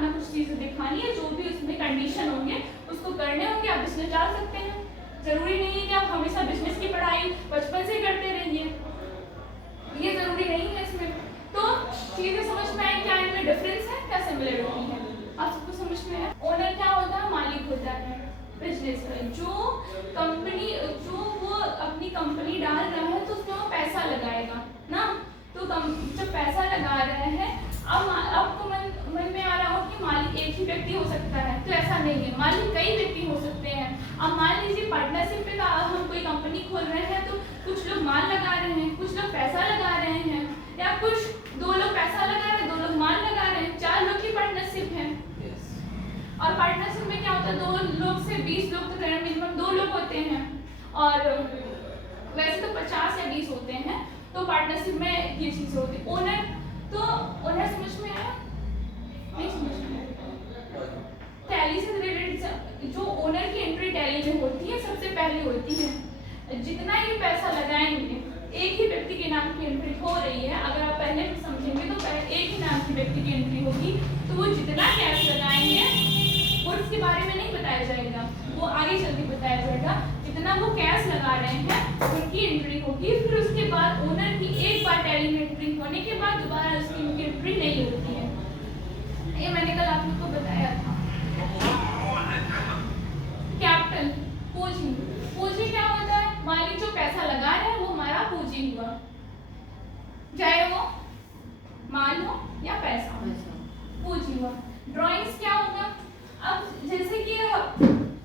अपना कुछ चीज़ें दिखानी है, जो भी उसमें कंडीशन होंगे उसको करने होंगे, आप बिजनेस डाल सकते हैं। जरूरी नहीं है कि आप हमेशा बिजनेस की पढ़ाई बचपन से करते रहिए, ये जरूरी नहीं है इसमें। तो चीजें समझ में आए, क्या इनमें डिफरेंस है, क्या सिमिलरिटी है, आप सबको समझ में है। ओनर क्या होता है, मालिक होता है बिजनेस का। जो कंपनी, जो वो अपनी कंपनी डाल रहा है तो उसमें वो पैसा लगाएगा ना। तो जब पैसा लगा रहा है, अब आपको मन में आ रहा हो कि मालिक एक ही व्यक्ति हो सकता है, तो ऐसा नहीं है, मालिक कई व्यक्ति हो सकते हैं। अब मान लीजिए पार्टनरशिप पे हम कोई कंपनी खोल रहे हैं, तो कुछ लोग माल लगा रहे हैं, कुछ लोग पैसा लगा रहे हैं, या कुछ 2 लोग पैसा लगा रहे हैं, 2 लोग माल लगा रहे हैं, 4 लोग की पार्टनरशिप है। और पार्टनरशिप में क्या होता है, 2 लोग से 20 लोग तक मिनिमम 2 लोग होते हैं, और वैसे तो 50 या 20 होते हैं। तो पार्टनरशिप में ये चीज़ होती है। ओनर, तो ओनर समझ में आया, नहीं समझ में आया। टैली से रिलेटेड जो ओनर की एंट्री टैली में होती है, सबसे पहले होती है। जितना ये पैसा लगाएंगे, एक ही व्यक्ति के नाम की एंट्री हो रही है, अगर आप पहले भी समझेंगे तो एक ही नाम की व्यक्ति की एंट्री होगी, तो वो जितना कैश लगाएंगे वो उसके बारे में नहीं बताया जाएगा, वो आगे चल के बताया जाएगा। जितना वो कैश लगा रहे हैं उनकी एंट्री होगी, फिर उसके बाद ओनर की एक बार टैली में एंट्री होने के बाद दोबारा उसकी एंट्री नहीं होती है। ये मैंने कल आप लोग को बताया था। कैपिटल, पूंजी। पूंजी क्या होता है, मालिक जो पैसा लगा रहा है वो हमारा पूंजी हुआ, चाहे वो माल हो या पैसा, पूंजी हुआ। ड्राइंग्स क्या होगा, अब जैसे कि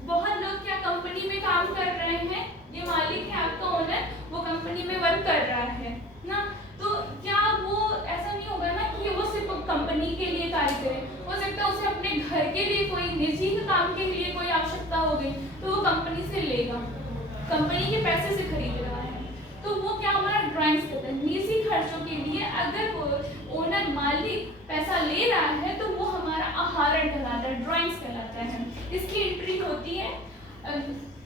बहुत लोग क्या कंपनी में काम कर रहे हैं, ये मालिक है आपका ओनर, वो कंपनी में वर्क कर रहा है ना, तो क्या वो ऐसा नहीं होगा ना कि वो सिर्फ कंपनी के लिए कार्य करे, हो सकता है उसे अपने घर के लिए कोई निजी काम के लिए कोई आवश्यकता हो गई, तो वो कंपनी से लेगा, कंपनी के पैसे से खरीद रहा है, तो वो क्या हमारा ड्राइंग्स कहते हैं। निजी खर्चों के लिए अगर वो ओनर मालिक पैसा ले रहा है तो वो हमारा आहरण कहलाता है, ड्राइंग्स कहलाता है। इसकी एंट्री होती है,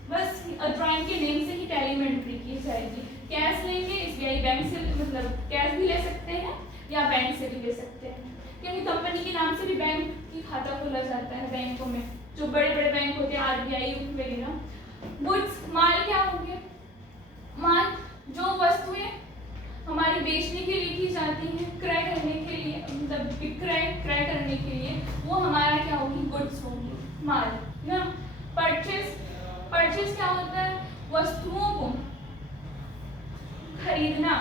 बस ड्राइंग के नेम से ही टैली में एंट्री की जाएगी। कैश लेंगे, SBI बैंक से, मतलब कैश भी ले सकते हैं या बैंक से भी ले सकते हैं, क्योंकि कंपनी के नाम से भी बैंक की खाता खोला जाता है बैंकों में, जो बड़े बड़े बैंक होते हैं, RBI वगैरह। गुड्स, माल क्या होंगे, माल जो वस्तुएं हमारी बेचने के लिए की जाती हैं, क्रय करने के लिए, मतलब क्रय करने के लिए, वो हमारा क्या होगी, गुड्स होगी, माल ना। परचेज, परचेज क्या होता है, वस्तुओं को खरीदना,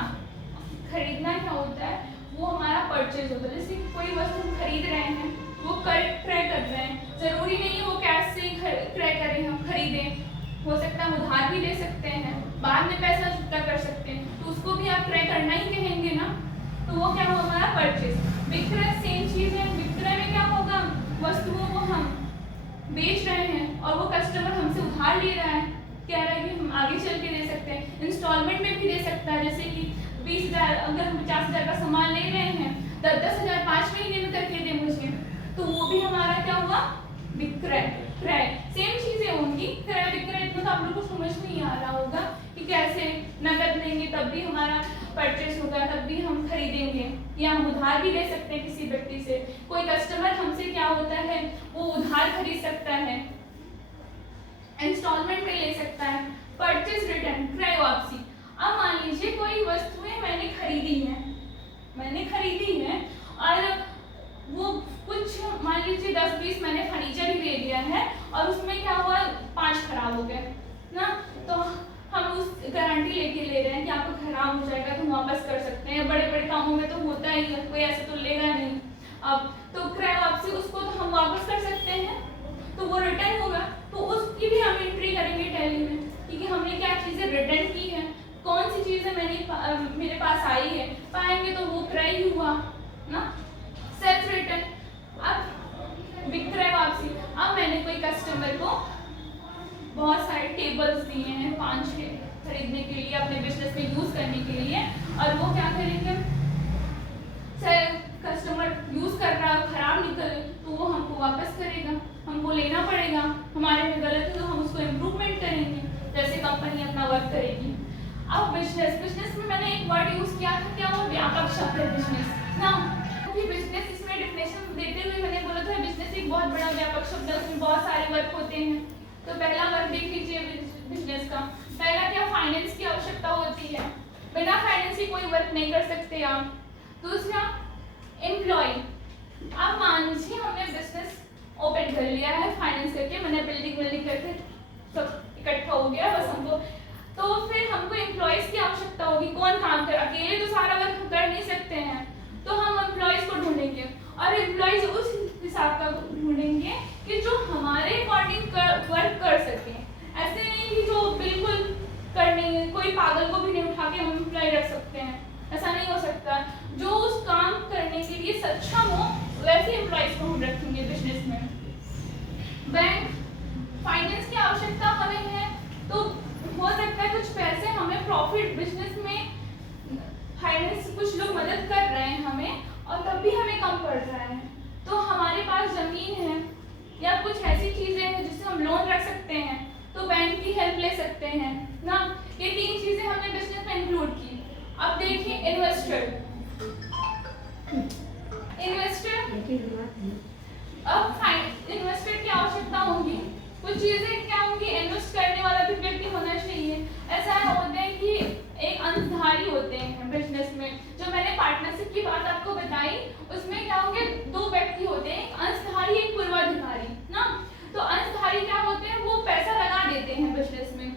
खरीदना क्या होता है, वो हमारा परचेज होता है। जैसे कोई वस्तु खरीद रहे हैं, वो क्रय कर रहे हैं, जरूरी नहीं है वो कैश से क्रय करें, हम खरीदें, हो सकता है उधार भी ले सकते हैं, बाद में पैसा चुकता कर सकते हैं, तो उसको भी आप क्रय करना ही कहेंगे ना, तो वो क्या होगा, हमारा परचेज। विक्रय सेम चीज है, विक्रय में क्या होगा, वस्तुओं को हम बेच रहे हैं और वो कस्टमर हमसे उधार ले रहा है, कह रहा है कि हम आगे चल के दे सकते हैं, इंस्टॉलमेंट में भी दे सकता है। जैसे कि 20,000, अगर हम 50,000 का सामान ले रहे हैं, 10,000 5 महीने में करके दे मुझे, तो वो भी हमारा क्या हुआ, विक्रय। क्रय सेम चीजें होंगी, क्रय विक्रय इतना तो आप लोग को समझ नहीं आ रहा होगा कि कैसे नकद लेंगे तब भी हमारा परचेस होगा, तब भी हम खरीदेंगे, या हम उधार भी ले सकते हैं किसी व्यक्ति से। कोई कस्टमर हमसे क्या होता है, वो उधार खरीद सकता है, इंस्टॉलमेंट में ले सकता है। परचेस रिटर्न, क्रय वापसी। अब मान लीजिए कोई वस्तुएं मैंने खरीदी है और वो कुछ, मान लीजिए 10-20 मैंने फर्नीचर ही ले लिया है और उसमें क्या हुआ, 5 खराब हो गए ना, तो हम उस गारंटी लेके ले रहे हैं कि आपको खराब हो जाएगा तो हम वापस कर सकते हैं। बड़े बड़े कामों में तो होता ही है, कोई ऐसे तो लेगा नहीं। अब तो क्रय वापसी, उसको तो हम वापस कर सकते हैं, तो वो रिटर्न होगा, तो उसकी भी हम एंट्री करेंगे टैली में, क्योंकि हमने क्या चीजें रिटर्न की है, कौन सी चीजें मेरे पास आई है, पाएंगे तो वो क्रय ही हुआ ना। सेल्फ रिटर्न, अब विक्रय वापसी। अब मैंने कोई कस्टमर को बहुत सारे टेबल्स दिए हैं, 5-6 खरीदने के लिए, अपने बिजनेस में यूज करने के लिए, और वो क्या करेंगे, कस्टमर यूज कर रहा है, खराब निकले तो वो हमको वापस करेगा, हमको लेना पड़ेगा, हमारे में गलत है तो हम उसको इम्प्रूवमेंट करेंगे, जैसे कंपनी अपना वर्क करेगी। अब बिजनेस में मैंने एक वर्ड यूज किया था, क्या वो व्यापक शब्द है बिजनेस ना, क्योंकि बिजनेस, इसमें डिफिनेशन देते हुए मैंने बोला था बिजनेस बहुत बड़ा व्यापक शब्द है, उसमें बहुत सारे वर्क होते हैं। तो पहला वर्क देख लीजिए बिजनेस का। पहला क्या, फाइनेंस की आवश्यकता होती है, बिना फाइनेंस के कोई वर्क नहीं कर सकते आप। दूसरा एम्प्लॉय। अब मान लीजिए हमने बिजनेस ओपन कर लिया है फाइनेंस करके, मैंने बिल्डिंग करके सब इकट्ठा हो गया बस हमको, तो फिर हमको एम्प्लॉयज की आवश्यकता होगी। कौन काम कर, अकेले तो सारा वर्क हम कर नहीं सकते हैं, तो हम एम्प्लॉयज को ढूंढेंगे और एम्प्लॉयज उस हिसाब का ढूंढेंगे कि जो हमारे अकॉर्डिंग वर्क कर सके। ऐसे नहीं कि जो बिल्कुल कर नहीं है, कोई पागल को भी नहीं उठा के हम एम्प्लॉय रख सकते हैं, ऐसा नहीं हो सकता। जो उस काम करने के लिए सक्षम हो वैसे एम्प्लॉयज को हम रखेंगे बिजनेस में। बैंक, फाइनेंस की आवश्यकता हमें है, तो हो सकता है कुछ पैसे हमें प्रॉफिट बिजनेस में फाइनेंस कुछ लोग मदद कर रहे हैं हमें, और तब भी हमें कम पड़ रहा है, तो हमारे पास जमीन है या कुछ ऐसी चीजें हैं जिससे हम लोन रख सकते हैं, तो बैंक की हेल्प ले सकते हैं ना। ये 3 चीजें हमने बिजनेस में इंक्लूड की। अब देखिए इन्वेस्टर। अब इन्वेस्टर की आवश्यकता होगी, कुछ चीजें क्या होंगी, इन्वेस्ट करने वाला भी व्यक्ति होना चाहिए। ऐसा होता है कि एक अंशधारी होते हैं बिजनेस में, जो मैंने पार्टनरशिप की बात आपको बताई, उसमें क्या होंगे, 2 व्यक्ति होते हैं, एक अंशधारी एक पूर्वाधिकारी ना। तो अंशधारी क्या होते हैं, वो पैसा लगा देते हैं बिजनेस में।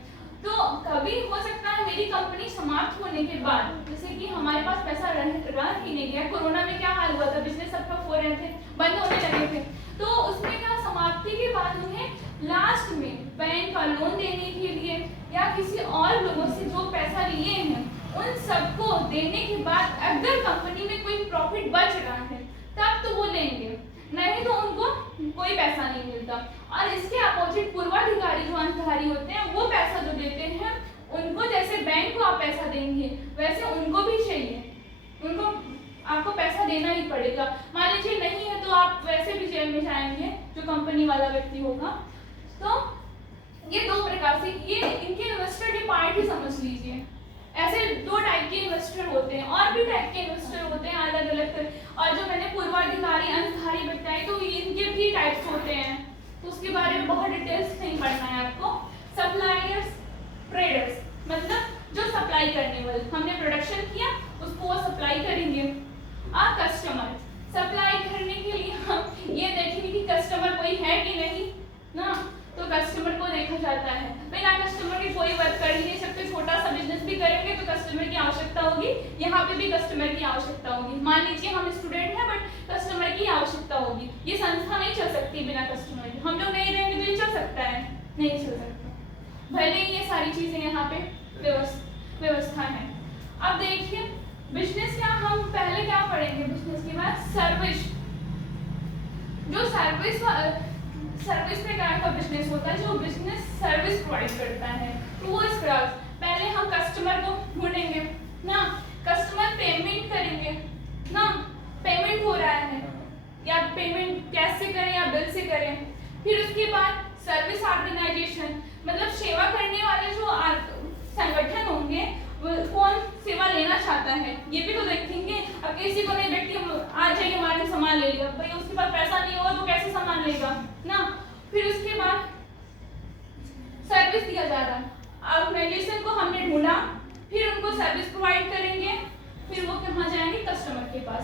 तो कभी हो सकता है मेरी कंपनी समाप्त होने के बाद, जैसे कि हमारे पास पैसा रह ही नहीं गया, कोरोना में क्या हाल हुआ था, बिजनेस सब ठप हो रहे थे, बंद होने लगे थे, तो उसमें क्या समाप्ति के बाद उन्हें लास्ट में बैंक का लोन देने के लिए या किसी और लोगों से जो पैसा लिए हैं उन सबको देने के बाद अगर कंपनी में कोई प्रॉफिट बच रहा है तब तो वो लेंगे, नहीं तो उनको कोई पैसा नहीं मिलता। और इसके अपोजिट पूर्वाधिकारी जो अंशधारी होते हैं, वो पैसा जो देते हैं उनको, जैसे बैंक को आप पैसा देंगे वैसे उनको भी चाहिए, उनको आपको पैसा देना ही पड़ेगा। मान लीजिए नहीं है तो आप वैसे भी जेल में जाएंगे, जो कंपनी वाला व्यक्ति होगा। तो ये 2 प्रकार से, ये इनके इन्वेस्टर के पार्ट ही समझ लीजिए। ऐसे 2 टाइप के इन्वेस्टर होते हैं, और भी टाइप के इन्वेस्टर होते हैं अलग अलग तरह। और जो मैंने पूर्वाधिकारी अंशधारी बताए, तो इनके भी टाइप्स होते हैं, तो उसके बारे में बहुत डिटेल्स नहीं पढ़ना है आपको। सप्लायर्स, ट्रेडर्स, मतलब जो सप्लाई करने वाले, हमने प्रोडक्शन किया उसको वो सप्लाई करेंगे। और कस्टमर, सप्लाई करने के लिए हम ये देखेंगे कि कस्टमर कोई है कि नहीं ना, तो कस्टमर को देखा जाता है। बिना कस्टमर के कोई वर्क कर ही नहीं सकते, छोटा सा बिजनेस भी करेंगे तो कस्टमर की आवश्यकता होगी, यहाँ पे भी कस्टमर की आवश्यकता होगी। मान लीजिए हम स्टूडेंट हैं बट कस्टमर की आवश्यकता होगी, ये संस्था नहीं चल सकती बिना कस्टमर के। हम लोग नहीं रहेंगे तो ये चल सकता है, नहीं चल सकता, भले ही ये सारी चीजें यहाँ पे व्यवस्था है। अब देखिए बिजनेस क्या, हम पहले क्या पढ़ेंगे बिजनेस के बाद, सर्विस। जो सर्विस प्रकार का बिजनेस होता है, जो बिजनेस सर्विस प्रोवाइड करता है, तो वो इस प्रकार, पहले हम कस्टमर को ढूंढेंगे ना, कस्टमर पेमेंट करेंगे ना, पेमेंट हो रहा है या पेमेंट कैश से करें या बिल से करें। फिर उसके बाद सर्विस ऑर्गेनाइजेशन, मतलब सेवा करने वाले जो संगठन होंगे, कौन सेवा लेना चाहता है ये भी तो देखेंगे। अब किसी को नहीं, व्यक्ति आ जाइए हमारे सामान ले लिया, भाई उसके पास पैसा नहीं होगा तो कैसे सामान लेगा ना। फिर उसके बाद सर्विस दिया जा रहा है, ऑर्गेनाइजेशन को हमने ढूंढा, फिर उनको सर्विस प्रोवाइड करेंगे, फिर वो कहाँ जाएंगे, कस्टमर के पास।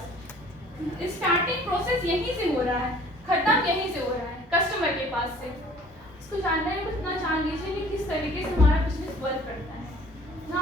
स्टार्टिंग प्रोसेस यहीं से हो रहा है, खत्म यहीं से हो रहा है, कस्टमर के पास से। इसको जानना है, इतना जान लीजिए कि किस तरीके से हमारा बिजनेस वर्क करता है ना।